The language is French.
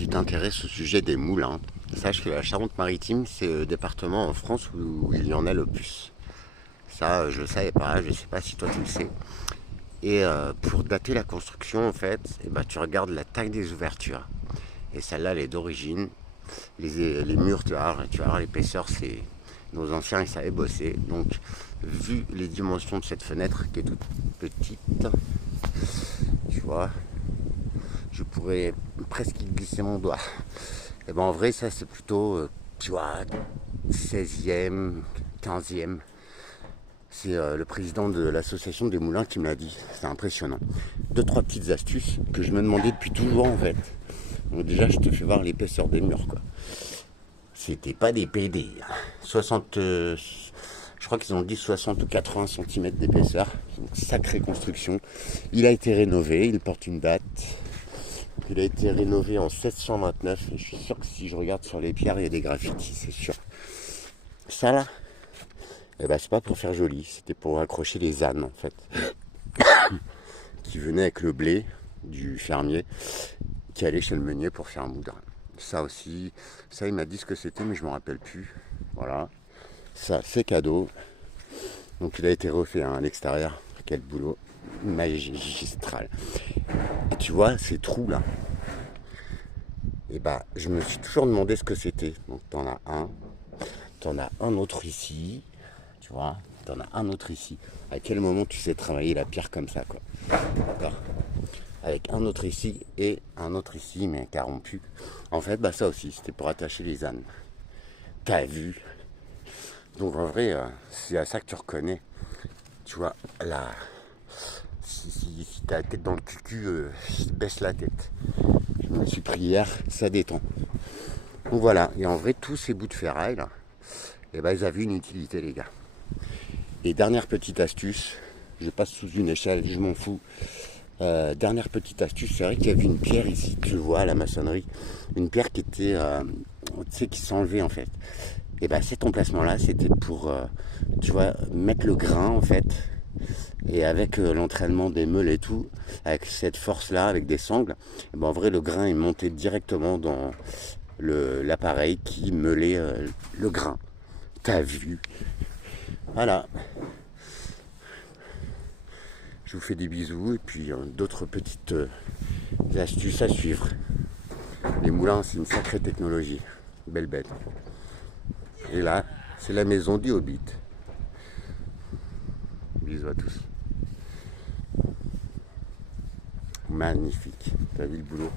tu t'intéresses au sujet des moulins, sache que la Charente-Maritime, c'est le département en France où il y en a le plus. Ça, je ne savais pas, je ne sais pas si toi tu le sais. Et pour dater la construction, en fait, tu regardes la taille des ouvertures. Et celle-là, elle est d'origine. Les murs, tu vas voir l'épaisseur, c'est... Nos anciens, ils savaient bosser. Donc, vu les dimensions de cette fenêtre, qui est toute petite, tu vois, je pourrais presque y glisser mon doigt. Et ben en vrai, ça, c'est plutôt, tu vois, 16e, 15e. C'est le président de l'association des moulins qui me l'a dit. C'est impressionnant. Deux, trois petites astuces que je me demandais depuis toujours, en fait. Donc déjà, je te fais voir l'épaisseur des murs, quoi. C'était pas des PD. 60, je crois qu'ils ont dit 60 ou 80 cm d'épaisseur. Une sacrée construction. Il a été rénové, il porte une date. Il a été rénové en 1629. Et je suis sûr que si je regarde sur les pierres, il y a des graffitis, c'est sûr. Ça là, c'est pas pour faire joli, c'était pour accrocher les ânes en fait. Qui venaient avec le blé du fermier, qui allait chez le meunier pour faire un moudre. Ça aussi, ça il m'a dit ce que c'était, mais je me rappelle plus. Voilà. Ça, c'est cadeau. Donc il a été refait à l'extérieur. Quel boulot magistral. Et tu vois, ces trous là, je me suis toujours demandé ce que c'était. Donc t'en as un autre ici, tu vois, t'en as un autre ici. À quel moment tu sais travailler la pierre comme ça, quoi. D'accord. Avec un autre ici et un autre ici, mais qui a rompu. En fait, ça aussi, c'était pour attacher les ânes. T'as vu? Donc en vrai, c'est à ça que tu reconnais. Tu vois, là, si t'as la tête dans le cul, baisse la tête. Je me suis pris hier, ça détend. Donc voilà, et en vrai, tous ces bouts de ferraille, là, ils avaient une utilité, les gars. Et dernière petite astuce, je passe sous une échelle, je m'en fous. Dernière petite astuce, c'est vrai qu'il y avait une pierre ici, tu le vois à la maçonnerie, une pierre qui était, qui s'enlevait en fait. Et cet emplacement-là, c'était pour, tu vois, mettre le grain en fait. Et avec l'entraînement des meules et tout, avec cette force-là, avec des sangles, en vrai, le grain est monté directement dans l'appareil qui meulait le grain. T'as vu? Voilà. Je vous fais des bisous et puis d'autres petites astuces à suivre. Les moulins, c'est une sacrée technologie. Belle bête. Et là, c'est la maison du Hobbit. Bisous à tous. Magnifique. T'as vu le boulot?